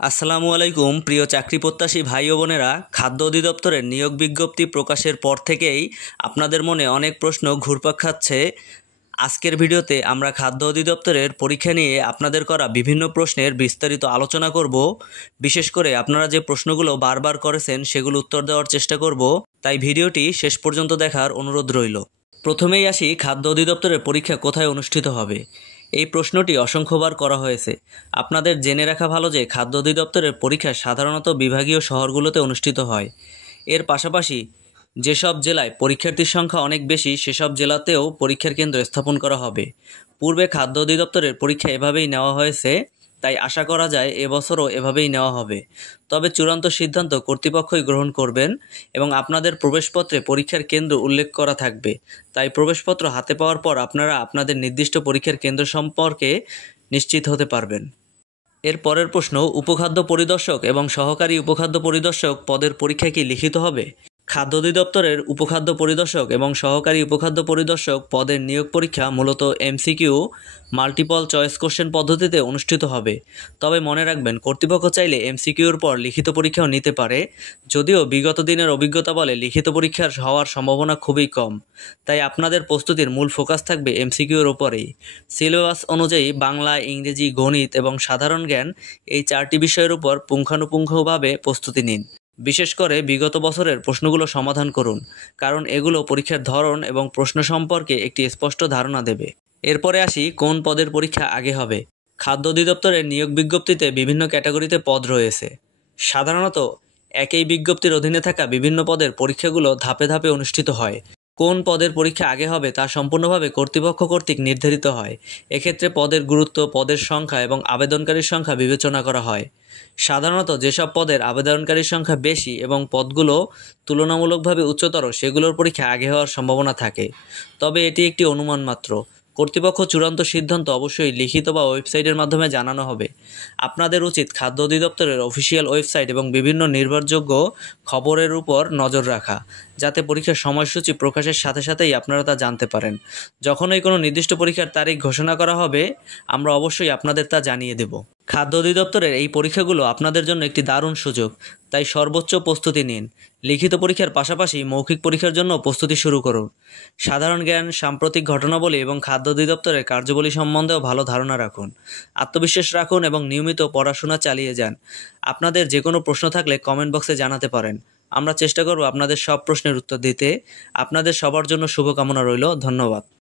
আসসালামু আলাইকুম প্রিয় চাকরি প্রত্যাশী ভাই ও বোনেরা, খাদ্য অধিদপ্তরের নিয়োগ বিজ্ঞপ্তি প্রকাশের পর থেকেই আপনাদের মনে অনেক প্রশ্ন ঘুরপাক খাচ্ছে। আজকের ভিডিওতে আমরা খাদ্য অধিদপ্তরের পরীক্ষা নিয়ে আপনাদের করা বিভিন্ন প্রশ্নের বিস্তারিত আলোচনা করব। বিশেষ করে আপনারা যে প্রশ্নগুলো বারবার করেছেন সেগুলো উত্তর দেওয়ার চেষ্টা করব, তাই ভিডিওটি শেষ পর্যন্ত দেখার অনুরোধ রইল। প্রথমেই আসি, খাদ্য অধিদপ্তরের পরীক্ষা কোথায় অনুষ্ঠিত হবে। এই প্রশ্নটি অসংখ্যবার করা হয়েছে। আপনাদের জেনে রাখা ভালো যে খাদ্য অধিদপ্তরের পরীক্ষা সাধারণত বিভাগীয় শহরগুলোতে অনুষ্ঠিত হয়। এর পাশাপাশি যেসব জেলায় পরীক্ষার্থীর সংখ্যা অনেক বেশি সেসব জেলাতেও পরীক্ষার কেন্দ্র স্থাপন করা হবে। পূর্বে খাদ্য অধিদপ্তরের পরীক্ষা এভাবেই নেওয়া হয়েছে, তাই আশা করা যায় এবছরও এভাবেই নেওয়া হবে। তবে চূড়ান্ত সিদ্ধান্ত কর্তৃপক্ষই গ্রহণ করবেন এবং আপনাদের প্রবেশপত্রে পরীক্ষার কেন্দ্র উল্লেখ করা থাকবে। তাই প্রবেশপত্র হাতে পাওয়ার পর আপনারা আপনাদের নির্দিষ্ট পরীক্ষার কেন্দ্র সম্পর্কে নিশ্চিত হতে পারবেন। এর পরের প্রশ্ন, উপখাদ্য পরিদর্শক এবং সহকারী উপখাদ্য পরিদর্শক পদের পরীক্ষা কি লিখিত হবে? খাদ্য অধিদপ্তরের উপখাদ্য পরিদর্শক এবং সহকারী উপখাদ্য পরিদর্শক পদের নিয়োগ পরীক্ষা মূলত এমসিকিউ মাল্টিপল চয়েস কোশ্চেন পদ্ধতিতে অনুষ্ঠিত হবে। তবে মনে রাখবেন, কর্তৃপক্ষ চাইলে এমসিকিউর পর লিখিত পরীক্ষাও নিতে পারে, যদিও বিগত দিনের অভিজ্ঞতা বলে লিখিত পরীক্ষার হওয়ার সম্ভাবনা খুবই কম। তাই আপনাদের প্রস্তুতির মূল ফোকাস থাকবে এমসিকিউর ওপরেই। সিলেবাস অনুযায়ী বাংলা, ইংরেজি, গণিত এবং সাধারণ জ্ঞান এই 4টি বিষয়ের উপর পুঙ্খানুপুঙ্খভাবে প্রস্তুতি নিন। বিশেষ করে বিগত বছরের প্রশ্নগুলো সমাধান করুন, কারণ এগুলো পরীক্ষার ধরন এবং প্রশ্ন সম্পর্কে একটি স্পষ্ট ধারণা দেবে। এরপরে আসি, কোন পদের পরীক্ষা আগে হবে। খাদ্য অধিদপ্তরের নিয়োগ বিজ্ঞপ্তিতে বিভিন্ন ক্যাটাগরিতে পদ রয়েছে। সাধারণত একই বিজ্ঞপ্তির অধীনে থাকা বিভিন্ন পদের পরীক্ষাগুলো ধাপে ধাপে অনুষ্ঠিত হয়। কোন পদের পরীক্ষা আগে হবে তা সম্পূর্ণভাবে কর্তৃপক্ষ কর্তৃক নির্ধারিত হয়। এক্ষেত্রে পদের গুরুত্ব, পদের সংখ্যা এবং আবেদনকারীর সংখ্যা বিবেচনা করা হয়। সাধারণত যেসব পদের আবেদনকারীর সংখ্যা বেশি এবং পদগুলো তুলনামূলকভাবে উচ্চতর, সেগুলোর পরীক্ষা আগে হওয়ার সম্ভাবনা থাকে। তবে এটি একটি অনুমান মাত্র। কর্তৃপক্ষ চূড়ান্ত সিদ্ধান্ত অবশ্যই লিখিত বা ওয়েবসাইটের মাধ্যমে জানানো হবে। আপনাদের উচিত খাদ্য অধিদপ্তরের অফিসিয়াল ওয়েবসাইট এবং বিভিন্ন নির্ভরযোগ্য খবরের উপর নজর রাখা, যাতে পরীক্ষার সময়সূচি প্রকাশের সাথে সাথেই আপনারা তা জানতে পারেন। যখনই কোনো নির্দিষ্ট পরীক্ষার তারিখ ঘোষণা করা হবে, আমরা অবশ্যই আপনাদের তা জানিয়ে দেব। খাদ্য অধিদপ্তরের এই পরীক্ষাগুলো আপনাদের জন্য একটি দারুণ সুযোগ, তাই সর্বোচ্চ প্রস্তুতি নিন। লিখিত পরীক্ষার পাশাপাশি মৌখিক পরীক্ষার জন্য প্রস্তুতি শুরু করুন। সাধারণ জ্ঞান, সাম্প্রতিক ঘটনাবলী এবং খাদ্য অধিদপ্তরের কার্যাবলী সম্বন্ধেও ভালো ধারণা রাখুন। আত্মবিশ্বাস রাখুন এবং নিয়মিত পড়াশোনা চালিয়ে যান। আপনাদের যে কোনো প্রশ্ন থাকলে কমেন্ট বক্সে জানাতে পারেন। আমরা চেষ্টা করব আপনাদের সব প্রশ্নের উত্তর দিতে। আপনাদের সবার জন্য শুভকামনা রইল। ধন্যবাদ।